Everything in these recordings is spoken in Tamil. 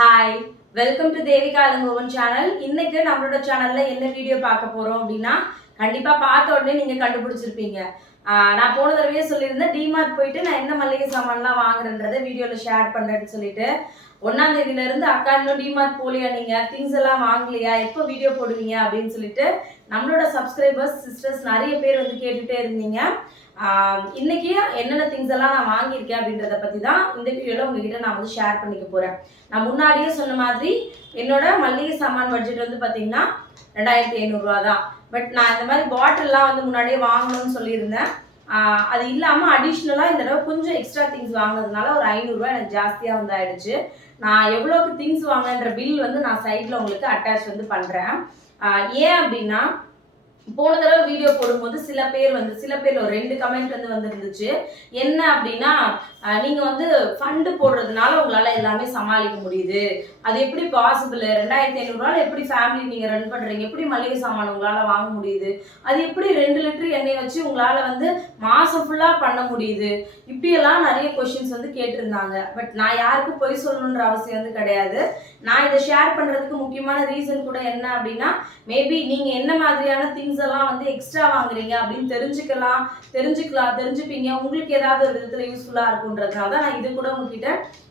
Hi, welcome to Devika Alangovan channel. இன்னைக்கு நம்மளோட சேனல்ல என்ன வீடியோ பார்க்க போறோம் அப்படின்னா, கண்டிப்பா பார்த்த உடனே நீங்க கண்டுபிடிச்சிருப்பீங்க. நான் போன தடவையே சொல்லியிருந்தேன், டிமார்ட் போயிட்டு நான் என்ன மளிகை சாமான்லாம் வாங்குறேன்றதை வீடியோல ஷேர் பண்றேன்னு சொல்லிட்டு. 1ஆம் தேதியில இருந்து அக்கா இன்னும் டிமார்ட் போலியா, நீங்க திங்ஸ் எல்லாம் வாங்கலையா, எப்போ வீடியோ போடுவீங்க அப்படின்னு சொல்லிட்டு நம்மளோட சப்ஸ்கிரைபர்ஸ் சிஸ்டர்ஸ் நிறைய பேர் வந்து கேட்டுட்டே இருந்தீங்க. இன்னைக்கு என்னென்ன திங்ஸ் எல்லாம் நான் வாங்கியிருக்கேன் அப்படின்றத பத்தி தான் இந்த வீடியோல உங்ககிட்ட நான் வந்து ஷேர் பண்ணிக்க போறேன். நான் முன்னாடியே சொன்ன மாதிரி என்னோட மளிகை சாமான் பட்ஜெட் வந்து பாத்தீங்கன்னா 2500 ரூபா தான். பட் நான் இந்த மாதிரி பாட்டில்லாம் வந்து முன்னாடியே வாங்கணும்னு சொல்லியிருந்தேன். அது இல்லாமல் அடிஷ்னலாக இந்த தடவை கொஞ்சம் எக்ஸ்ட்ரா திங்ஸ் வாங்கினதுனால ஒரு 500 ரூபா எனக்கு ஜாஸ்தியாக வந்து ஆயிடுச்சு. நான் எவ்வளோக்கு திங்ஸ் வாங்கினன்ற பில் வந்து நான் சைடில் உங்களுக்கு அட்டாச் வந்து பண்ணுறேன். ஏன் அப்படின்னா, போன தடவை வீடியோ போடும்போது சில பேர் ஒரு 2 கமெண்ட் வந்து வந்துருந்துச்சு. என்ன அப்படின்னா, நீங்க வந்து ஃபண்டு போடுறதுனால உங்களால எல்லாமே சமாளிக்க முடியுது, அது எப்படி பாசிபிள், 2500 ரூபாய் எப்படி ஃபேமிலி நீங்க ரன் பண்றீங்க, எப்படி மளிகை சாமான் உங்களால வாங்க முடியுது, அது எப்படி 2 லிட்டர் எண்ணெய் வச்சு உங்களால வந்து மாசம் ஃபுல்லா பண்ண முடியுது, இப்படியெல்லாம் நிறைய கொஸ்டின்ஸ் வந்து கேட்டிருந்தாங்க. பட் நான் யாருக்கும் பொய் சொல்லணுன்ற அவசியம் வந்து கிடையாது. நான் இதை ஷேர் பண்றதுக்கு முக்கியமான ரீசன் கூட என்ன அப்படின்னா, மேபி நீங்க என்ன மாதிரியான திங்ஸ் எல்லாம் வந்து எக்ஸ்ட்ரா வாங்குறீங்க அப்படின்னு தெரிஞ்சுப்பீங்க, உங்களுக்கு ஏதாவது ஒரு விதத்துல யூஸ்ஃபுல்லா இருக்கும்ன்றதுனால தான் நான் இது கூட உங்ககிட்ட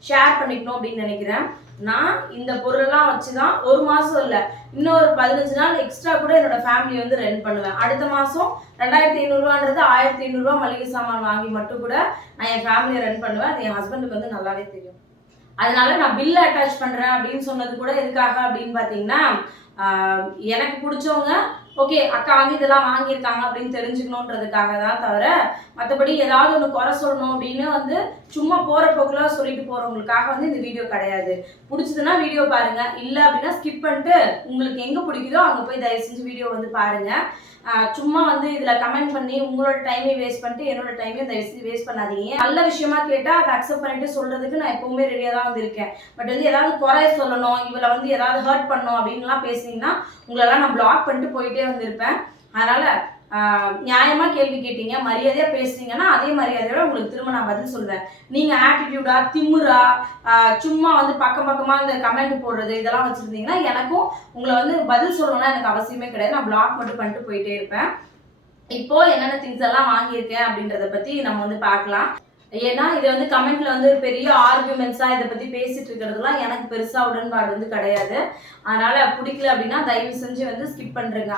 ஷேர் பண்ணிக்கணும் அப்படின்னு நினைக்கிறேன். நான் இந்த பொருளெல்லாம் வச்சுதான் ஒரு மாசம் இல்ல, இன்னொரு 15 நாள் எக்ஸ்ட்ரா கூட என்னோட ஃபேமிலி வந்து ரன் பண்ணுவேன். அடுத்த மாசம் 2500 ரூபான்றது 1500 ரூபாய் மளிகை சாமான் வாங்கி மட்டும் கூட நான் என் ஃபேமிலியை ரன் பண்ணுவேன். அது என் ஹஸ்பண்டுக்கு வந்து நல்லாவே தெரியும். அதனால நான் பில் அட்டாச் பண்றேன் அப்படின்னு சொன்னது கூட எதுக்காக அப்படின்னு பாத்தீங்கன்னா, எனக்கு பிடிச்சவங்க ஓகே அக்கா வந்து இதெல்லாம் வாங்கியிருக்காங்க அப்படின்னு தெரிஞ்சுக்கணுன்றதுக்காக தான் தவிர, மற்றபடி ஏதாவது ஒன்று குறை சொல்லணும் அப்படின்னு வந்து சும்மா போற போக்குல சொல்லிட்டு போறவங்களுக்காக வந்து இந்த வீடியோ கிடையாது. பிடிச்சதுன்னா வீடியோ பாருங்க, இல்லை அப்படின்னா ஸ்கிப் பண்ணிட்டு உங்களுக்கு எங்க பிடிக்குதோ அங்கே போய் தயவு செஞ்சு வீடியோ வந்து பாருங்க. சும்மா வந்து இதுல கமெண்ட் பண்ணி உங்களோட டைமை வேஸ்ட் பண்ணிட்டு என்னோட டைமே தயவு செஞ்சு வேஸ்ட் பண்ணாதீங்க. நல்ல விஷயமா கேட்டா அதை அக்செப்ட் பண்ணிட்டு சொல்றதுக்கு நான் எப்பவுமே ரெடியா தான் வந்து இருக்கேன். பட் வந்து ஏதாவது குறை சொல்லணும், இவளை வந்து ஏதாவது ஹர்ட் பண்ணணும் அப்படின்லாம் பேசுனீங்கன்னா உங்களெல்லாம் நான் பிளாக் பண்ணிட்டு போயிட்டே வந்திருப்பேன். அதனால நியாயமா கேள்வி கேட்டீங்க, மரியாதையா பேசுறீங்கன்னா அதே மரியாதையோட உங்களுக்கு திரும்ப நான் பதில் சொல்வேன். நீங்க ஆட்டிடியூடா, திமுறா, சும்மா வந்து பக்கமா இந்த கமெண்ட் போடுறது இதெல்லாம் வச்சிருந்தீங்கன்னா எனக்கும் உங்களை வந்து பதில் சொல்லணும்னா எனக்கு அவசியமே கிடையாது. நான் பிளாக் மட்டும் பண்ணிட்டு போயிட்டே இருப்பேன். இப்போ என்னென்ன திங்ஸ் எல்லாம் வாங்கியிருக்கேன் அப்படின்றத பத்தி நம்ம வந்து பார்க்கலாம். ஏன்னா இது வந்து கமெண்ட்ல வந்து பெரிய ஆர்குமெண்ட்ஸா இதை பத்தி பேசிட்டு இருக்கிறதுலாம் எனக்கு பெருசா உடன்பாடு வந்து கிடையாது. அதனால பிடிக்கல அப்படின்னா தயவு செஞ்சு வந்து ஸ்கிப் பண்றேங்க.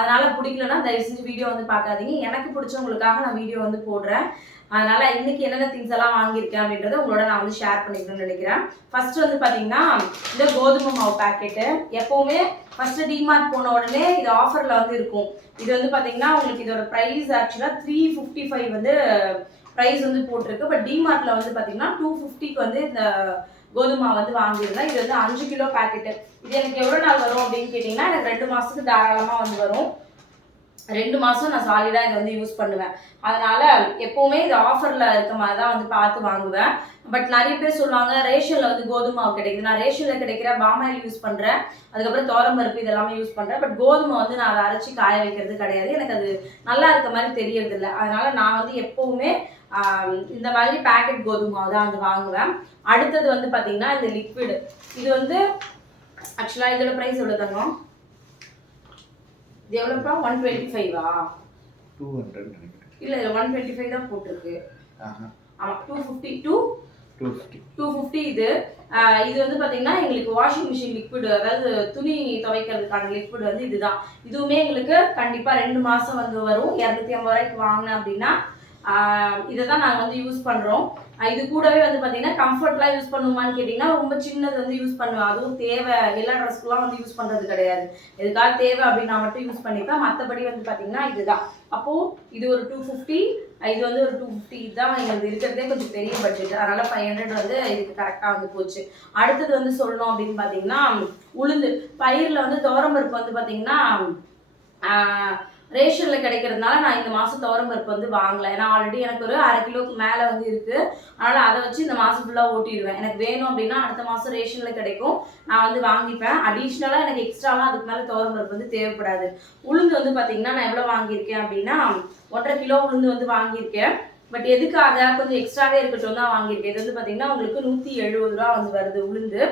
அதனால பிடிக்கலன்னா தயவு செஞ்சு வீடியோ வந்து பார்க்காதீங்க. எனக்கு பிடிச்சவங்களுக்காக நான் வீடியோ வந்து போடுறேன். அதனால இன்னைக்கு என்னென்ன திங்ஸ் எல்லாம் வாங்கியிருக்கேன் அப்படின்றத உங்களோட நான் வந்து ஷேர் பண்ணிக்கணும்னு நினைக்கிறேன். ஃபர்ஸ்ட் வந்து பாத்தீங்கன்னா, இந்த கோதுமை மாவு பேக்கெட்டு எப்பவுமே ஃபர்ஸ்ட் டிமார்ட் போன உடனே இது ஆஃபர்ல வந்து இருக்கும். இது வந்து பாத்தீங்கன்னா உங்களுக்கு இதோட பிரைஸ் ஆக்சுவலா 355 வந்து ப்ரைஸ் வந்து போட்டிருக்கு. பட் டிமார்ட்ல வந்து பார்த்தீங்கன்னா 250க்கு வந்து இந்த கோதுமை வந்து வாங்கியிருந்தேன். இது வந்து 5 கிலோ பேக்கெட்டு. இது எனக்கு எவ்வளோ நாள் வரும் அப்படின்னு கேட்டிங்கன்னா, எனக்கு 2 மாதத்துக்கு தாராளமாக வந்து வரும். 2 மாதம் நான் சாலிடாக இதை வந்து யூஸ் பண்ணுவேன். அதனால எப்போவுமே இது ஆஃபரில் இருக்க மாதிரி தான் வந்து பார்த்து வாங்குவேன். பட் நிறைய பேர் சொல்லுவாங்க ரேஷனில் வந்து கோதுமை மாவு கிடைக்குது. நான் ரேஷனில் கிடைக்கிற பாமாயில் யூஸ் பண்ணுறேன், அதுக்கப்புறம் துவரம்பருப்பு இதெல்லாமே யூஸ் பண்ணுறேன். பட் கோதுமை வந்து நான் அதை அரைச்சி காய வைக்கிறது கிடையாது. எனக்கு அது நல்லா இருக்க மாதிரி தெரியறது இல்லை. அதனால நான் வந்து எப்போவுமே இந்த மாதிரி பேக்கெட் கோதுமை தான் வந்து வாங்குவேன். அடுத்தது வந்து பார்த்தீங்கன்னா இந்த லிக்விடு. இது வந்து ஆக்சுவலாக இதோட ப்ரைஸ் எவ்வளோ தங்கம்? இது எவ்வளோப்பா? 125ஆ? 200 நினைக்கிறேன். இல்லை 125 தான் போட்டிருக்கு. ஆமாம் 250 இது. இது வந்து பார்த்தீங்கன்னா எங்களுக்கு வாஷிங் மிஷின் லிக்விடு, அதாவது துணி துவைக்கிறதுக்கான லிக்விட் வந்து இதுதான். இதுவுமே எங்களுக்கு கண்டிப்பாக 2 மாதம் வந்து வரும். 250 ரூபாய்க்கு வாங்கினேன் அப்படின்னா இதை தான் நாங்கள் வந்து யூஸ் பண்ணுறோம். இது கூடவே வந்து பார்த்தீங்கன்னா கம்ஃபர்ட்லாம் யூஸ் பண்ணுவோமான்னு கேட்டிங்கன்னா ரொம்ப சின்னது வந்து யூஸ் பண்ணுவேன். அதுவும் தேவை எல்லா ட்ரெஸ்க்குலாம் வந்து யூஸ் பண்ணுறது கிடையாது. எதுக்காக தேவை அப்படின்னா மட்டும் யூஸ் பண்ணிப்பேன். மற்றபடி வந்து பார்த்தீங்கன்னா இதுதான். அப்போது இது ஒரு 250, இது வந்து ஒரு 250. இதுதான் எங்களுக்கு இருக்கிறதே கொஞ்சம் பெரிய பட்ஜெட். அதனால் 500 வந்து இதுக்கு கரெக்டாக வந்து போச்சு. அடுத்தது வந்து சொல்லணும் அப்படின்னு பார்த்தீங்கன்னா, உளுந்து பயிரில் வந்து துவரம்பருப்பு வந்து பார்த்தீங்கன்னா ரேஷன்ல கிடைக்கிறதுனால நான் இந்த மாதம் துவரம்பருப்பு வந்து வாங்கலை. ஏன்னா ஆல்ரெடி எனக்கு ஒரு 1/2 கிலோக்கு மேலே வந்து இருக்குது. அதனால் அதை வச்சு இந்த மாதம் ஃபுல்லாக ஓட்டிடுவேன். எனக்கு வேணும் அப்படின்னா அடுத்த மாதம் ரேஷனில் கிடைக்கும், நான் வந்து வாங்கிப்பேன். அடிஷ்னலாக எனக்கு எக்ஸ்ட்ராலாம் அதுக்கு மேலே துவரம்பருப்பு வந்து தேவைப்படாது. உளுந்து வந்து பார்த்தீங்கன்னா நான் எவ்வளோ வாங்கியிருக்கேன் அப்படின்னா 1.5 கிலோ உளுந்து வந்து வாங்கியிருக்கேன். பட் எதுக்காக கொஞ்சம் எக்ஸ்ட்ராவே இருக்கட்டும் தான் வாங்கியிருக்கேன். இது வந்து பார்த்தீங்கன்னா உங்களுக்கு 170 ரூபா வந்து வருது உளுந்து.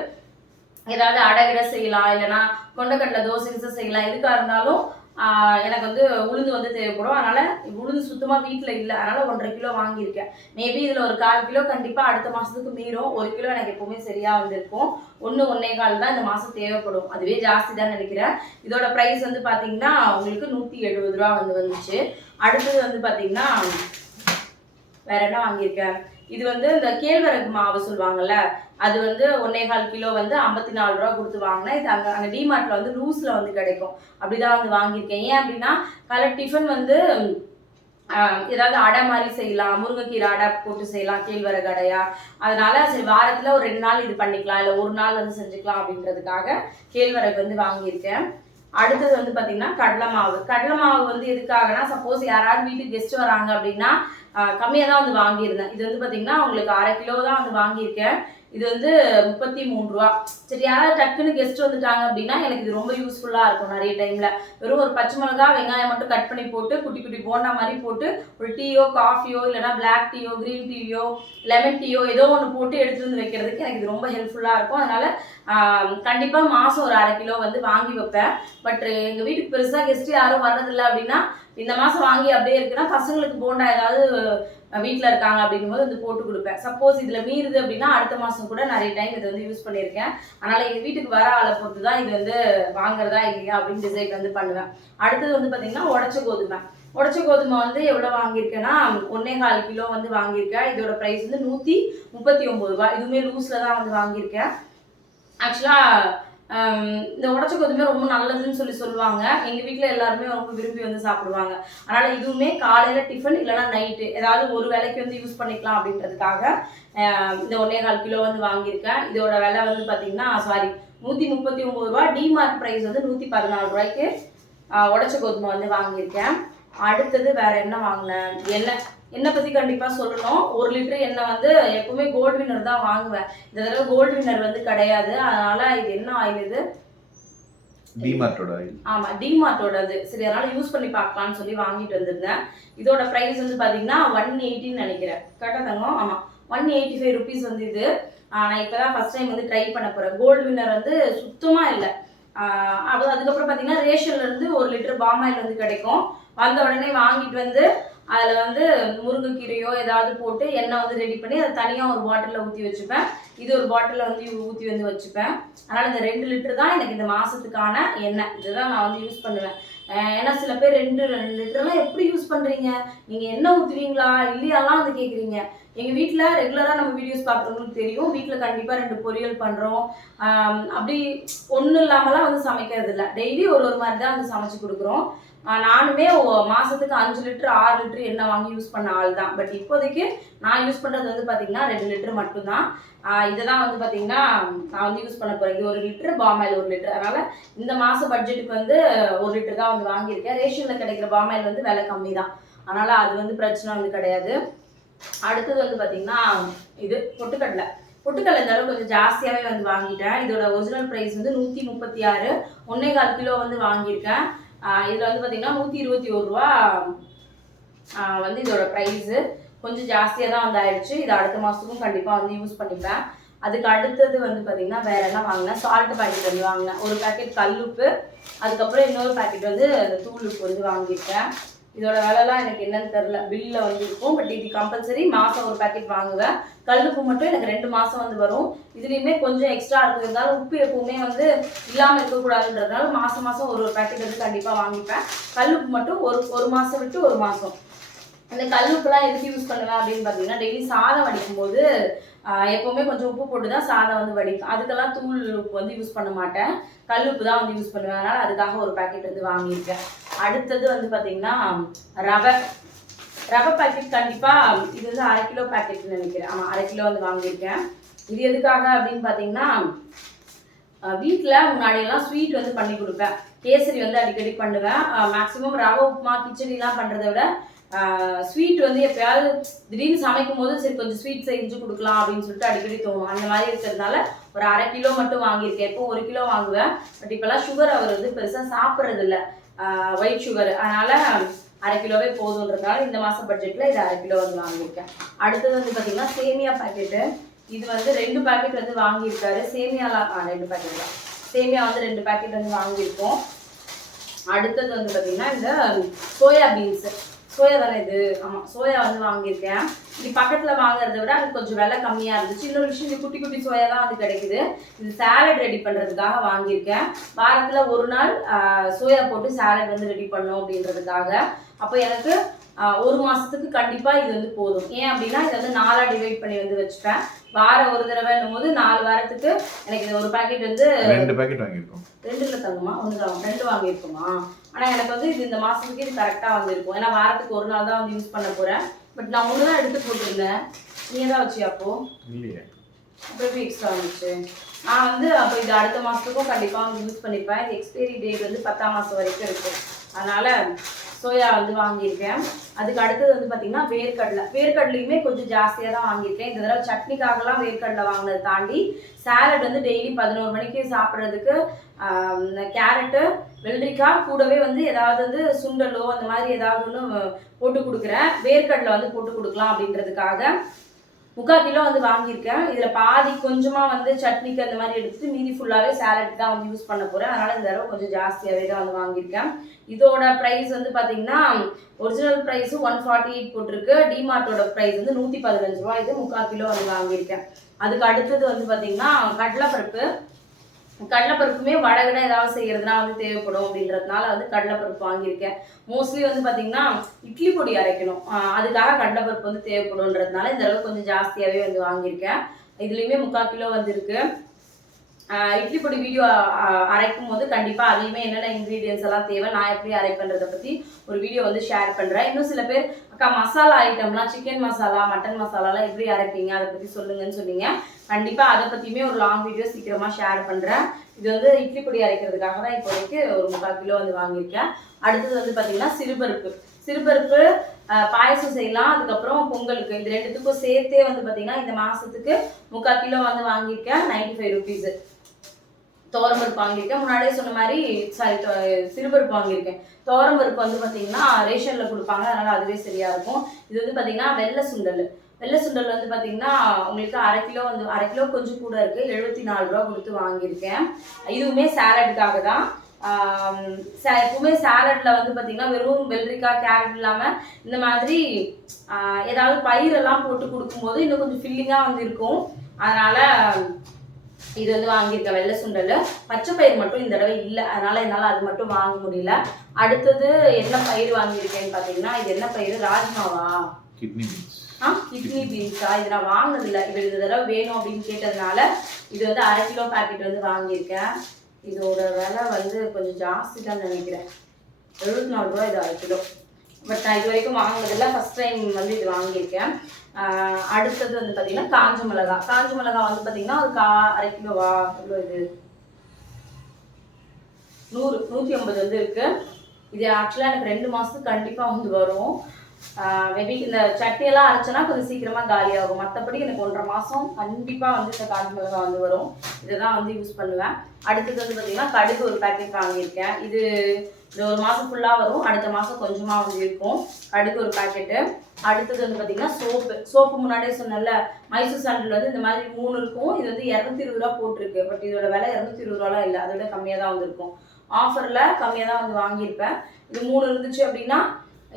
ஏதாவது அடகிட செய்யலாம், இல்லைன்னா கொண்டக்கடலை தோசை செய்யலாம். எதுக்காக இருந்தாலும் எனக்கு வந்து உளுந்து வந்து தேவைப்படும். அதனால உளுந்து சுத்தமாக வீட்டில் இல்லை, அதனால 1.5 கிலோ வாங்கியிருக்கேன். மேபி இதில் ஒரு 1/4 கிலோ கண்டிப்பாக அடுத்த மாதத்துக்கு மீறும். 1 கிலோ எனக்கு எப்பவுமே சரியாக வந்திருக்கும். 1.25 தான் இந்த மாதம் தேவைப்படும். அதுவே ஜாஸ்தி தான் நினைக்கிறேன். இதோட ப்ரைஸ் வந்து பார்த்தீங்கன்னா உங்களுக்கு 170 ரூபா வந்துச்சு. அடுத்தது வந்து பார்த்தீங்கன்னா வேற என்ன வாங்கியிருக்கேன், இது வந்து இந்த கேழ்வரகு மாவு சொல்லுவாங்கல்ல, அது வந்து 1.25 கிலோ வந்து 54 ரூபா கொடுத்து வாங்கினேன். இது அங்கே டிமார்ட்ல வந்து லூஸில் வந்து கிடைக்கும். அப்படிதான் வந்து வாங்கியிருக்கேன். ஏன் அப்படின்னா காலை டிஃபன் வந்து ஏதாவது அடை மாதிரி செய்யலாம், முருங்கைக்கீரை அடை போட்டு செய்யலாம், கேழ்வரகு அடையா. அதனால சரி வாரத்தில் ஒரு 2 நாள் இது பண்ணிக்கலாம், இல்லை ஒரு நாள் வந்து செஞ்சுக்கலாம் அப்படின்றதுக்காக கேழ்வரகு வந்து வாங்கியிருக்கேன். அடுத்தது வந்து பார்த்தீங்கன்னா கடலை மாவு வந்து எதுக்காகனா, சப்போஸ் யாராவது வீட்டுக்கு கெஸ்ட் வராங்க அப்படின்னா கம்மியாக தான் வந்து வாங்கியிருந்தேன். இது வந்து பார்த்தீங்கன்னா உங்களுக்கு 1/2 கிலோ தான் வந்து வாங்கியிருக்கேன். இது வந்து 33 ரூபா. சரி யாராவது டக்குன்னு கெஸ்ட் வந்துட்டாங்க அப்படின்னா எனக்கு இது ரொம்ப யூஸ்ஃபுல்லாக இருக்கும். நிறைய டைமில் வெறும் ஒரு பச்சை மிளகா வெங்காயம் மட்டும் கட் பண்ணி போட்டு குட்டி குட்டி போண்டா மாதிரி போட்டு ஒரு டீயோ காஃபியோ இல்லைனா பிளாக் டீயோ க்ரீன் டீயோ லெமன் டீயோ ஏதோ ஒன்று போட்டு எடுத்துகிட்டு வந்து வைக்கிறதுக்கு எனக்கு இது ரொம்ப ஹெல்ப்ஃபுல்லாக இருக்கும். அதனால் கண்டிப்பாக மாதம் ஒரு 1/2 கிலோ வந்து வாங்கி வைப்பேன். பட் எங்கள் வீட்டுக்கு பெருசாக கெஸ்ட்டு யாரும் வர்றதில்லை அப்படின்னா இந்த மாதம் வாங்கி அப்படியே இருக்குன்னா பசங்களுக்கு போண்டா ஏதாவது வீட்டில் இருக்காங்க அப்படிங்கும்போது வந்து போட்டு கொடுப்பேன். சப்போஸ் இதில் மீறுது அப்படின்னா அடுத்த மாதம் கூட நிறைய டைம் இதை வந்து யூஸ் பண்ணியிருக்கேன். அதனால் எங்கள் வீட்டுக்கு வர ஆளை பொறுத்து தான் இது வந்து வாங்குறதா இல்லையா அப்படின்னு டிசைட் வந்து பண்ணுவேன். அடுத்தது வந்து பார்த்தீங்கன்னா உடச்ச கோதுமை வந்து எவ்வளோ வாங்கியிருக்கேன்னா 1.25 கிலோ வந்து வாங்கியிருக்கேன். இதோட ப்ரைஸ் வந்து 139 ரூபா. இதுவுமே லூஸில் தான் வந்து வாங்கியிருக்கேன். ஆக்சுவலாக இந்த உடச்ச கோதுமை ரொம்ப நல்லதுன்னு சொல்லுவாங்க. எங்கள் வீட்டில் எல்லாருமே ரொம்ப விரும்பி வந்து சாப்பிடுவாங்க. அதனால் இதுவுமே காலையில் டிஃபன் இல்லைனா நைட்டு ஏதாவது ஒரு வேலைக்கு வந்து யூஸ் பண்ணிக்கலாம் அப்படின்றதுக்காக இந்த 1.25 கிலோ வந்து வாங்கியிருக்கேன். இதோட விலை வந்து பார்த்தீங்கன்னா 139 ரூபா. டிமார்ட் ப்ரைஸ் வந்து 114 ரூபாய்க்கு உடச்ச கோதுமை வந்து வாங்கியிருக்கேன். அடுத்தது வேற என்ன வாங்கினேன், எண்ணெய் பற்றி கண்டிப்பாக சொல்லணும். 1 லிட்டர் எண்ணெய் வந்து எப்பவுமே கோல்டு வின்னர் தான் வாங்குவேன். இந்த தடவை கோல்டு வின்னர் வந்து கிடையாது. அதனால இது என்ன ஆயில், இது டிமார்ட்டோட ஆயில். ஆமாம், டிமார்ட்டோடது. சரி அதனால யூஸ் பண்ணி பார்க்கலான்னு சொல்லி வாங்கிட்டு வந்திருந்தேன். இதோட ப்ரைஸ் வந்து பார்த்தீங்கன்னா 180 நினைக்கிறேன். கரெக்டாக தங்கம்? ஆமாம், 185 ருபீஸ் வந்து இது. நான் இப்போ தான் ஃபர்ஸ்ட் டைம் வந்து ட்ரை பண்ண போகிறேன். கோல்டு வின்னர் வந்து சுத்தமாக இல்லை. அதுக்கப்புறம் பார்த்தீங்கன்னா ரேஷன்லேருந்து 1 லிட்டர் பாம் ஆயில் வந்து கிடைக்கும். வந்த உடனே வாங்கிட்டு வந்து அதில் வந்து முருங்கைக்கீரையோ ஏதாவது போட்டு எண்ணெய் வந்து ரெடி பண்ணி அதை தனியாக ஒரு பாட்டிலில் ஊற்றி வச்சுப்பேன். இது ஒரு பாட்டிலில் வந்து ஊற்றி வந்து வச்சுப்பேன். அதனால் இந்த 2 லிட்டர் தான் எனக்கு இந்த மாதத்துக்கான எண்ணெய். இதுதான் நான் வந்து யூஸ் பண்ணுவேன். ஏன்னா சில பேர் 2 லிட்டர்லாம் எப்படி யூஸ் பண்ணுறீங்க, நீங்கள் எண்ணெய் ஊற்றுவீங்களா இல்லையாலாம் வந்து கேட்குறீங்க. எங்கள் வீட்டில் ரெகுலராக நம்ம வீடியோஸ் பார்க்குறவங்களுக்கு தெரியும். வீட்டில் கண்டிப்பாக 2 பொரியல் பண்ணுறோம். அப்படி ஒன்றும் இல்லாமலாம் வந்து சமைக்கிறது இல்லை. டெய்லி ஒரு மாதிரி தான் வந்து சமைச்சு கொடுக்குறோம். நானுமே மாதத்துக்கு 5 லிட்டர் 6 லிட்டர் எண்ணெய் வாங்கி யூஸ் பண்ண ஆள் தான். பட் இப்போதைக்கு நான் யூஸ் பண்ணுறது வந்து பார்த்தீங்கன்னா 2 லிட்டர் மட்டும்தான். இதை தான் வந்து பார்த்தீங்கன்னா நான் வந்து யூஸ் பண்ண போகிறேன். இது 1 லிட்டர், பாமாயில் 1 லிட்டர். அதனால் இந்த மாத பட்ஜெட்டுக்கு வந்து 1 லிட்டர் தான் வந்து வாங்கியிருக்கேன். ரேஷனில் கிடைக்கிற பாமாயில் வந்து விலை கம்மி தான். அதனால் அது வந்து பிரச்சனை வந்து கிடையாது. அடுத்தது வந்து பார்த்தீங்கன்னா இது பொட்டுக்கடலை இந்த அளவு கொஞ்சம் ஜாஸ்தியாகவே வந்து வாங்கிட்டேன். இதோட ஒரிஜினல் ப்ரைஸ் வந்து 136, 1.25 கிலோ வந்து வாங்கியிருக்கேன். இதில் வந்து பார்த்தீங்கன்னா 121 ரூபா வந்து இதோட ப்ரைஸு. கொஞ்சம் ஜாஸ்தியாக தான் வந்து ஆயிடுச்சு. இது அடுத்த மாதத்துக்கும் கண்டிப்பாக வந்து யூஸ் பண்ணிப்பேன். அதுக்கு அடுத்தது வந்து பார்த்தீங்கன்னா வேறு என்ன வாங்கினேன், சால்ட் பாக்கெட் வந்து வாங்கினேன். ஒரு பேக்கெட் கல்லுப்பு, அதுக்கப்புறம் இன்னொரு பேக்கெட் வந்து அந்த தூள் உப்பு வந்து வாங்கியிருக்கேன். இதோட விலைலாம் எனக்கு என்னன்னு தெரில, பில்லில் வந்து இருக்கும். பட் இது கம்பல்சரி மாதம் ஒரு பேக்கெட் வாங்குவேன். கல்லுப்பு மட்டும் எனக்கு 2 மாதம் வந்து வரும். இதுலேயுமே கொஞ்சம் எக்ஸ்ட்ரா இருக்கிறதுனால உப்பு எப்பவுமே வந்து இல்லாமல் இருக்கக்கூடாதுன்றதுனால மாதம் ஒரு பேக்கெட் வந்து கண்டிப்பாக வாங்கிப்பேன். கல்லுப்பு மட்டும் ஒரு மாதம் விட்டு ஒரு மாதம். இந்த கல்லுப்புலாம் எதுக்கு யூஸ் பண்ணுவேன் அப்படின்னு பார்த்தீங்கன்னா, டெய்லி சாதம் வடிக்கும் போது எப்போவுமே கொஞ்சம் உப்பு போட்டு தான் சாதம் வந்து வடிக்கும். அதுக்கெல்லாம் தூள் உப்பு வந்து யூஸ் பண்ண மாட்டேன். கல்லுப்பு தான் வந்து யூஸ் பண்ணுவேன். அதனால் அதுக்காக ஒரு பேக்கெட் வந்து வாங்கியிருக்கேன். அடுத்தது வந்து பார்த்தீங்கன்னா ரவை பேக்கெட். கண்டிப்பாக இது வந்து 1/2 கிலோ பேக்கெட்னு நினைக்கிறேன். ஆமாம், 1/2 கிலோ வந்து வாங்கியிருக்கேன். இது எதுக்காக அப்படின்னு பார்த்தீங்கன்னா, வீட்டில் முன்னாடியெல்லாம் ஸ்வீட் வந்து பண்ணி கொடுப்பேன். கேசரி வந்து அடிக்கடி பண்ணுவேன். மேக்ஸிமம் ரவை உப்புமா கிச்சடிலாம் பண்ணுறதை விட ஸ்வீட் வந்து எப்பயாவது திடீர்னு சமைக்கும் போது சரி கொஞ்சம் ஸ்வீட் செஞ்சு கொடுக்கலாம் அப்படின்னு சொல்லிட்டு அடிக்கடி தோணும். அந்த மாதிரி இருக்கிறதுனால ஒரு 1/2 கிலோ மட்டும் வாங்கியிருக்கேன். இப்போ 1 கிலோ வாங்குவேன். பட் இப்போல்லாம் சுகர் அவர் வந்து பெருசாக சாப்பிட்றது இல்லை, ஒயிட் சுகர். அதனால் 1/2 கிலோவே போதுன்றதுனால இந்த மாதம் பட்ஜெட்டில் இது 1/2 கிலோ வந்து வாங்கியிருக்கேன். அடுத்தது வந்து பார்த்திங்கன்னா சேமியா பேக்கெட்டு. இது வந்து 2 பாக்கெட் வந்து வாங்கியிருக்காரு. சேமியாலாம் 2 பாக்கெட் தான். சேமியா வந்து 2 பாக்கெட் வந்து வாங்கியிருக்கோம். அடுத்தது வந்து பார்த்தீங்கன்னா இந்த சோயா பீன்ஸு, சோயா தானே இது, ஆமாம் சோயா வந்து வாங்கியிருக்கேன். இது பக்கத்தில் வாங்குறத விட அது கொஞ்சம் விலை கம்மியாக இருந்துச்சு. இன்னொரு விஷயம், இது குட்டி குட்டி சோயா தான் வந்து கிடைக்குது. இது சாலட் ரெடி பண்ணுறதுக்காக வாங்கியிருக்கேன். வாரத்தில் ஒரு நாள் சோயா போட்டு சாலட் வந்து ரெடி பண்ணோம் அப்படின்றதுக்காக. அப்போ எனக்கு 1 மாதத்துக்கு கண்டிப்பாக இது வந்து போதும். ஏன் அப்படின்னா இதை வந்து 4ஆக டிவைட் பண்ணி வந்து வச்சுப்பேன். வாரம் ஒரு தடவைன்னும் போது 4 வாரத்துக்கு எனக்கு இது ஒரு பாக்கெட் வந்து 2 பாக்கெட் வாங்கியிருக்கோம். 2 தங்குமா 1 தான் 2 வாங்கியிருக்குமா. ஆனால் எனக்கு வந்து இது இந்த மாதத்துக்கு இது கரெக்டாக வந்துருக்கும். ஏன்னா வாரத்துக்கு ஒரு நாள் தான் வந்து யூஸ் பண்ண போகிறேன். பட் நான் 1 தான் எடுத்து போட்டிருந்தேன். நீ தான் வச்சியா அப்போ? இல்லையே, அப்போ எப்படி எக்ஸ்ட்ரா வந்துச்சு? நான் வந்து அப்போ இது அடுத்த மாதத்துக்கும் கண்டிப்பாக வந்து யூஸ் பண்ணிப்பேன். இது எக்ஸ்பைரி டேட் வந்து 10ஆம் மாதம் வரைக்கும் இருக்கும். அதனால் சோயா வந்து வாங்கியிருக்கேன். அதுக்கு அடுத்தது வந்து பார்த்தீங்கன்னா வேர்க்கடலையுமே கொஞ்சம் ஜாஸ்தியாக தான் வாங்கியிருக்கேன். இந்த தடவை சட்னிக்காகலாம் வேர்க்கடலை வாங்கினதை தாண்டி சாலட் வந்து டெய்லி 11 மணிக்கு சாப்பிட்றதுக்கு கேரட்டு, வெள்ளரிக்காய் கூடவே வந்து ஏதாவது வந்து சுண்டலோ அந்த மாதிரி ஏதாவது ஒன்று போட்டு கொடுக்குறேன். வேர்க்கடலை வந்து போட்டு கொடுக்கலாம் அப்படின்றதுக்காக 3/4 கிலோ வந்து வாங்கியிருக்கேன். இதில் பாதி கொஞ்சமாக வந்து சட்னிக்கு அந்த மாதிரி எடுத்துட்டு மீதி ஃபுல்லாகவே சாலட் தான் வந்து யூஸ் பண்ண போகிறேன். அதனால் இந்த தடவை கொஞ்சம் ஜாஸ்தியாகவே தான் வந்து வாங்கியிருக்கேன். இதோட ப்ரைஸ் வந்து பார்த்தீங்கன்னா ஒரிஜினல் ப்ரைஸு 148 போட்டிருக்கு. டிமார்ட்டோட ப்ரைஸ் வந்து 115 ரூபா. இது 3/4 கிலோ வந்து வாங்கியிருக்கேன். அதுக்கு அடுத்தது வந்து பார்த்தீங்கன்னா கடலைப்பருப்புமே வடகடை ஏதாவது செய்யறதுனா வந்து தேவைப்படும் அப்படின்றதுனால வந்து கடலைப்பருப்பு வாங்கியிருக்கேன். மோஸ்ட்லி வந்து பார்த்தீங்கன்னா இட்லி பொடி அரைக்கணும், அதுக்காக கடலைப்பருப்பு வந்து தேவைப்படும்ன்றதுனால இந்த அளவுக்கு கொஞ்சம் ஜாஸ்தியாகவே வந்து வாங்கியிருக்கேன். இதுலேயுமே 3/4 கிலோ வந்து இருக்கு. இட்லி பொடி வீடியோ அரைக்கும் போது கண்டிப்பாக அதுலேயுமே என்னென்ன இன்க்ரீடியன்ஸ் எல்லாம் தேவை, நான் எப்படி அரைப்பேன்றதை பற்றி ஒரு வீடியோ வந்து ஷேர் பண்ணுறேன். இன்னும் சில பேர் அக்கா மசாலா ஐட்டம்லாம் சிக்கன் மசாலா, மட்டன் மசாலாலாம் எப்படி அரைப்பீங்க அதை பற்றி சொல்லுங்கன்னு சொன்னீங்க. கண்டிப்பாக அதை பற்றியுமே ஒரு லாங் வீடியோ சீக்கிரமாக ஷேர் பண்ணுறேன். இது வந்து இட்லி பொடி அரைக்கிறதுக்காக தான் இப்போதைக்கு ஒரு 3/4 கிலோ வந்து வாங்கியிருக்கேன். அடுத்தது வந்து பார்த்தீங்கன்னா சிறுபருப்பு பாயசம் செய்யலாம், அதுக்கப்புறம் பொங்கலுக்கு, இது 2த்துக்கும் சேர்த்தே வந்து பார்த்தீங்கன்னா இந்த மாதத்துக்கு 3/4 கிலோ வந்து வாங்கியிருக்கேன். 95 ருபீஸு. துவரம்பருப்பு வாங்கியிருக்கேன். முன்னாடியே சொன்ன மாதிரி சிறுபருப்பு வாங்கியிருக்கேன். துவரம்பருப்பு வந்து பார்த்தீங்கன்னா ரேஷனில் கொடுப்பாங்க, அதனால் அதுவே சரியாக இருக்கும். இது வந்து பார்த்தீங்கன்னா வெள்ளை சுண்டல் வந்து பார்த்தீங்கன்னா உங்களுக்கு 1/2 கிலோ கொஞ்சம் கூட இருக்குது. 74 ரூபா கொடுத்து வாங்கியிருக்கேன். இதுவுமே சாலடுக்காக தான். எப்பவுமே சாலட்ல வந்து பார்த்தீங்கன்னா வெறும் வெள்ளரிக்காய், கேரட் இல்லாமல் இந்த மாதிரி ஏதாவது பயிரெல்லாம் போட்டு கொடுக்கும்போது இன்னும் கொஞ்சம் ஃபில்லிங்காக வந்து இருக்கும். அதனால் இது வந்து வாங்கியிருக்கேன். வெள்ளை சுண்டல், பச்சை பயிர் மட்டும் இந்த தடவை இல்லை, அதனால் என்னால் அது மட்டும் வாங்க முடியல. அடுத்தது என்ன பயிர் வாங்கியிருக்கேன்னு பார்த்தீங்கன்னா இது என்ன பயிர், ராஜ்மாவா, கிட்னி பீன்ஸ். கிட்னி பீன்ஸா, இது நான் வாங்கினதில்லை. இவர் இந்த தடவை வேணும் அப்படின்னு கேட்டதுனால இது வந்து 1/2 கிலோ பேக்கெட் வந்து வாங்கியிருக்கேன். இதோட விலை வந்து கொஞ்சம் ஜாஸ்தி தான் நினைக்கிறேன், 74 ரூபா இது 1/2 கிலோ. பட் நான் இது வரைக்கும் வாங்கினதில்லை, ஃபஸ்ட் டைம் வந்து இது வாங்கியிருக்கேன். அடுத்தது வந்து பார்த்தீங்கன்னா காஞ்ச மிளகா வந்து பார்த்தீங்கன்னா ஒரு 1/2 கிலோவா, எவ்வளோ இது 150 வந்து இருக்குது. இது ஆக்சுவலாக எனக்கு 2 மாதத்துக்கு கண்டிப்பாக வந்து வரும். மேபி இந்த சட்னியெல்லாம் அரைச்சோன்னா கொஞ்சம் சீக்கிரமாக காலியாகும். மற்றபடி எனக்கு 1.5 மாதம் கண்டிப்பாக வந்து இந்த காஞ்ச மிளகா வந்து வரும். இதை தான் வந்து யூஸ் பண்ணுவேன். அடுத்தது வந்து பார்த்தீங்கன்னா கடுகு ஒரு பேக்கெட் வாங்கியிருக்கேன். இது இந்த 1 மாதம் ஃபுல்லாக வரும், அடுத்த மாதம் கொஞ்சமாக வந்து இருக்கும். கடுகு ஒரு பேக்கெட்டு. அடுத்தது வந்து பார்த்தீங்கன்னா சோப்பு முன்னாடியே சொன்னல, மைசூர் சாண்டில் வந்து இந்த மாதிரி 3 இருக்கும். இது வந்து 220 ரூபா போட்டிருக்கு. பட் இதோட விலை 220 ரூபாலாம் இல்லை, அதோட கம்மியாக தான் வந்துருக்கும். ஆஃபரில் கம்மியாக தான் வந்து வாங்கியிருப்பேன். இது 3 இருந்துச்சு அப்படின்னா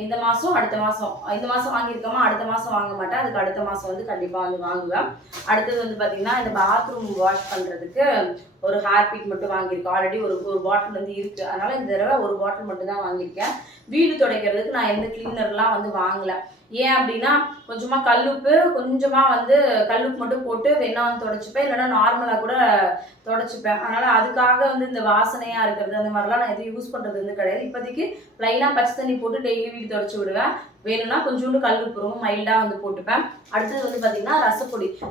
இந்த மாதம் அடுத்த மாதம், இந்த மாதம் வாங்கியிருக்கோமா அடுத்த மாதம் வாங்க மாட்டேன், அதுக்கு அடுத்த மாதம் வந்து கண்டிப்பாக வந்து வாங்குவேன். அடுத்தது வந்து பார்த்தீங்கன்னா இந்த பாத்ரூம் வாஷ் பண்ணுறதுக்கு ஒரு ஹேர் பீட் மட்டும் வாங்கியிருக்கேன். ஆல்ரெடி ஒரு பாட்டில் வந்து இருக்குது, அதனால் இந்த தடவை ஒரு பாட்டில் மட்டும் தான் வாங்கியிருக்கேன். வீடு துடைக்கிறதுக்கு நான் எந்த கிளீனர்லாம் வந்து வாங்கலை. ஏன் அப்படின்னா கொஞ்சமாக கல்லுப்பு, கொஞ்சமாக வந்து கல்லுப்பு மட்டும் போட்டு வேணா வந்து துடைச்சிப்பேன், இல்லைன்னா நார்மலாக கூட துடைச்சிப்பேன். அதனால் அதுக்காக வந்து இந்த வாசனையாக இருக்கிறது அந்த மாதிரிலாம் நான் எதுவும் யூஸ் பண்ணுறது வந்து கிடையாது. இப்போதைக்கு ப்ளைனாக பச்சை தண்ணி போட்டு டெய்லி வீடு துடைச்சி விடுவேன். வேணும்னா கொஞ்சோண்டு கல்லுப்பு ரொம்ப மைல்டாக வந்து போட்டுப்பேன். அடுத்தது வந்து பார்த்தீங்கன்னா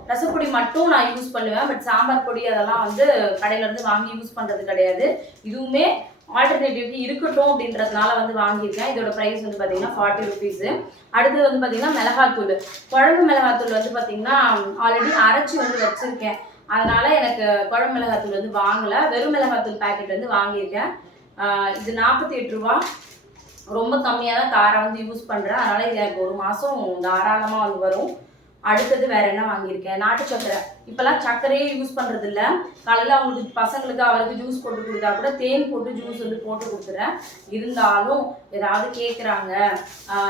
ரசப்பொடி மட்டும் நான் யூஸ் பண்ணுவேன். பட் சாம்பார் பொடி அதெல்லாம் வந்து கடையிலேருந்து வாங்கி யூஸ் பண்ணுறது கிடையாது. இதுவுமே ஆல்டர்னேட்டிவ்க்கு இருக்கட்டும் அப்படின்றதுனால வந்து வாங்கியிருக்கேன். இதோட ப்ரைஸ் வந்து பார்த்தீங்கன்னா 40 ருபீஸு. அடுத்தது வந்து பார்த்தீங்கன்னா மிளகாத்தூள், குழம்பு மிளகாத்தூள் வந்து பார்த்தீங்கன்னா ஆல்ரெடி அரைச்சி வந்து வச்சுருக்கேன். அதனால் எனக்கு குழம்பு மிளகாத்தூள் வந்து வாங்கலை, வெறும் மிளகாத்தூள் பேக்கெட் வந்து வாங்கியிருக்கேன். இது 48 ரூபா. ரொம்ப கம்மியாக தான் காரம் வந்து யூஸ் பண்ணுறேன், அதனால் இது எனக்கு 1 மாதம் தாராளமாக வந்து வரும். அடுத்தது வேற என்ன வாங்கியிருக்கேன், நாட்டு சக்கரை. இப்போல்லாம் சர்க்கரையே யூஸ் பண்ணுறது இல்லை. காலையில் அவங்களுக்கு பசங்களுக்கு அவருக்கு ஜூஸ் போட்டு கொடுத்தா கூட தேன் போட்டு ஜூஸ் வந்து போட்டு கொடுத்துறேன். இருந்தாலும் ஏதாவது கேட்குறாங்க,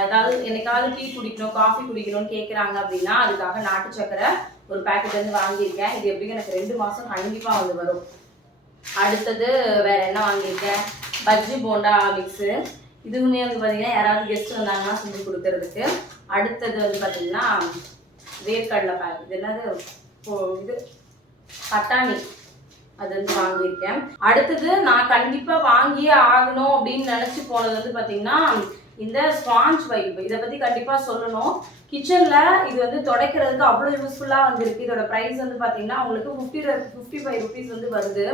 ஏதாவது என்னைக்காவது டீ குடிக்கணும் காஃபி குடிக்கணும்னு கேட்குறாங்க அப்படின்னா அதுக்காக நாட்டு சக்கரை ஒரு பேக்கெட் வந்து வாங்கியிருக்கேன். இது எப்படிங்க எனக்கு 2 மாதம் கண்டிப்பாக வந்து வரும். அடுத்தது வேற என்ன வாங்கியிருக்கேன், பஜ்ஜி போண்டா மிக்ஸு. இதுவுமே வந்து பார்த்தீங்கன்னா யாராவது கெஸ்ட் வந்தாங்கன்னா செஞ்சு கொடுக்கறதுக்கு. அடுத்தது வந்து பார்த்தீங்கன்னா வேர்க்கடலை பேக். இது என்னது, இது பட்டாணி, அது வந்து வாங்கியிருக்கேன். அடுத்தது நான் கண்டிப்பாக வாங்கியே ஆகணும் அப்படின்னு நினச்சி போனது வந்து பார்த்தீங்கன்னா இந்த ஸ்பாஞ்ச் வைப். இதை பற்றி கண்டிப்பாக சொல்லணும். கிச்சனில் இது வந்து துடைக்கிறதுக்கு அவ்வளோ யூஸ்ஃபுல்லாக வந்துருக்கு. இதோட ப்ரைஸ் வந்து பார்த்தீங்கன்னா உங்களுக்கு 55 ருபீஸ் வந்து வருது.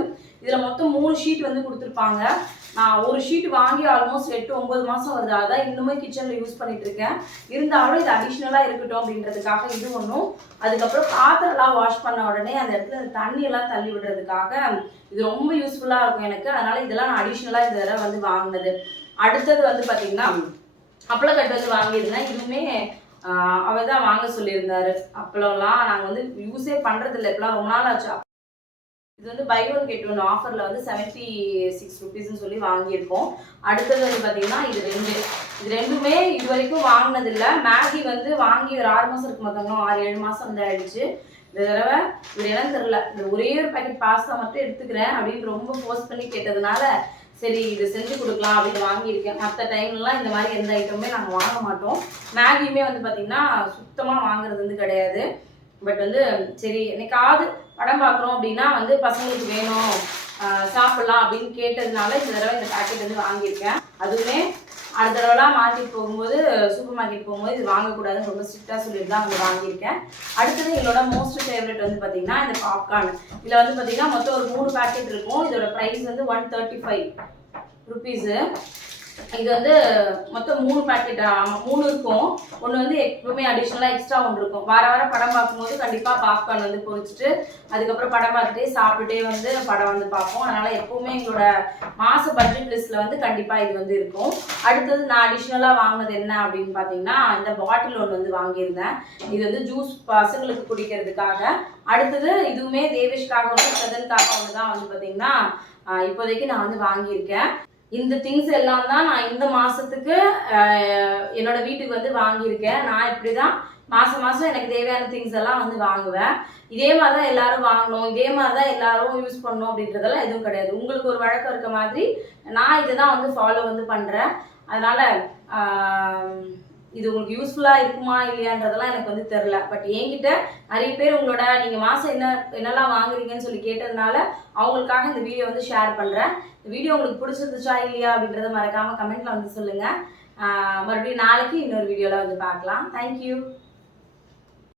இதில் மொத்தம் 3 ஷீட் வந்து கொடுத்துருப்பாங்க. நான் ஒரு ஷீட் வாங்கி ஆல்மோஸ்ட் 8-9 மாதம் வருது. அதான் இன்னுமே கிச்சனில் யூஸ் பண்ணிட்டு இருக்கேன். இருந்தாலும் இது அடிஷ்னலாக இருக்கட்டும் அப்படின்றதுக்காக இது ஒன்றும். அதுக்கப்புறம் பாத்திரம்லாம் வாஷ் பண்ண உடனே அந்த இடத்துல தண்ணியெல்லாம் தள்ளி விடுறதுக்காக இது ரொம்ப யூஸ்ஃபுல்லாக இருக்கும் எனக்கு. அதனால இதெல்லாம் நான் அடிஷ்னலாக இந்த தடவை வந்து வாங்கினது. அடுத்தது வந்து பார்த்தீங்கன்னா அப்பளக்கட்டு வந்து வாங்கியிருந்தேன். இதுவுமே அவர் தான் வாங்க சொல்லியிருந்தாரு. அப்பளம்லாம் நாங்கள் வந்து யூஸே பண்ணுறதில்ல, இப்போலாம் ரொம்ப நாள் ஆச்சு. இது வந்து பை ஒன் கெட் ஒன் ஆஃபரில் வந்து 76 ருபீஸ்ன்னு சொல்லி வாங்கியிருக்கோம். அடுத்தது வந்து பார்த்தீங்கன்னா இது ரெண்டுமே இது வரைக்கும் வாங்கினதில்லை. மேகி வந்து வாங்கி ஒரு 6 மாதம் இருக்கு மாட்டாங்க, 6-7 மாதம் வந்து ஆயிடுச்சு. இந்த தடவை இது என்னன்னு தெரில, இந்த ஒரே ஒரு பேக்கெட் பாஸ்தா மட்டும் எடுத்துக்கிறேன் அப்படின்னு ரொம்ப ஃபோர்ஸ் பண்ணி கேட்டதுனால சரி இது செஞ்சு கொடுக்கலாம் அப்படின்னு வாங்கியிருக்கேன். மற்ற டைம்லலாம் இந்த மாதிரி எந்த ஐட்டமுமே நாங்கள் வாங்க மாட்டோம். மேகியுமே வந்து பார்த்திங்கன்னா சுத்தமாக வாங்குறது வந்து கிடையாது. பட் வந்து சரி என்னைக்காவது படம் பார்க்குறோம் அப்படின்னா வந்து பசங்களுக்கு வேணும் சாப்பிட்லாம் அப்படின்னு கேட்டதுனால இந்த தடவை இந்த பேக்கெட் வந்து வாங்கியிருக்கேன். அதுவுமே அடுத்த தடவைலாம் மார்க்கெட் போகும்போது சூப்பர் மார்க்கெட் போகும்போது இது வாங்கக்கூடாதுன்னு ரொம்ப ஸ்ட்ரிக்டாக சொல்லிட்டு தான் வந்து வாங்கியிருக்கேன். அடுத்தது என்னோட மோஸ்ட் ஃபேவரட் வந்து பார்த்திங்கன்னா இந்த பாப்கார்ன். இதில் வந்து பார்த்திங்கன்னா மொத்தம் ஒரு 3 பேக்கெட் இருக்கும். இதோட ப்ரைஸ் வந்து 135 ருபீஸு. இது வந்து மொத்தம் 3 பேக்கெட், 3 இருக்கும். ஒன்று வந்து எப்பவுமே அடிஷ்னலாக எக்ஸ்ட்ரா ஒன்று இருக்கும். வார வாரம் படம் பார்க்கும்போது கண்டிப்பாக பாப்கார்ன் வந்து பொரிச்சிட்டு அதுக்கப்புறம் படம் பார்த்துட்டே சாப்பிட்டுட்டே வந்து படம் வந்து பார்ப்போம். அதனால் எப்பவுமே எங்களோட மாத பட்ஜெட் லிஸ்ட்டில் வந்து கண்டிப்பாக இது வந்து இருக்கும். அடுத்தது நான் அடிஷ்னலாக வாங்கினது என்ன அப்படின்னு பார்த்தீங்கன்னா இந்த பாட்டில் ஒன்று வந்து வாங்கியிருந்தேன். இது வந்து ஜூஸ் பசங்களுக்கு குடிக்கிறதுக்காக. அடுத்தது இதுவுமே தேவேஷ்காக ஒன்று பிரதனுக்காக ஒன்று தான் வந்து பார்த்தீங்கன்னா இப்போதைக்கு நான் வந்து வாங்கியிருக்கேன். இந்த திங்ஸ் எல்லாம் தான் நான் இந்த மாதத்துக்கு என்னோட வீட்டுக்கு வந்து வாங்கியிருக்கேன். நான் இப்படி தான் மாதம் எனக்கு தேவையான திங்ஸ் எல்லாம் வந்து வாங்குவேன். இதே மாதிரி தான் எல்லாரும் வாங்கணும், இதே மாதிரி தான் எல்லாரும் யூஸ் பண்ணணும் அப்படின்றதெல்லாம் எதுவும் கிடையாது. உங்களுக்கு ஒரு வழக்கம் இருக்க மாதிரி நான் இதை தான் வந்து ஃபாலோ வந்து பண்ணுறேன். அதனால் இது உங்களுக்கு யூஸ்ஃபுல்லாக இருக்குமா இல்லையான்றதெல்லாம் எனக்கு வந்து தெரில. பட் என்கிட்ட நிறைய பேர் உங்களோட நீங்கள் மாதம் என்னெல்லாம் வாங்குறீங்கன்னு சொல்லி கேட்டதுனால அவங்களுக்காக இந்த வீடியோ வந்து ஷேர் பண்ணுறேன். இந்த வீடியோ உங்களுக்கு பிடிச்சிருந்துச்சா இல்லையா அப்படின்றத மறக்காமல் கமெண்ட்டில் வந்து சொல்லுங்கள். மறுபடியும் நாளைக்கு இன்னொரு வீடியோவில் வந்து பார்க்கலாம். தேங்க்யூ.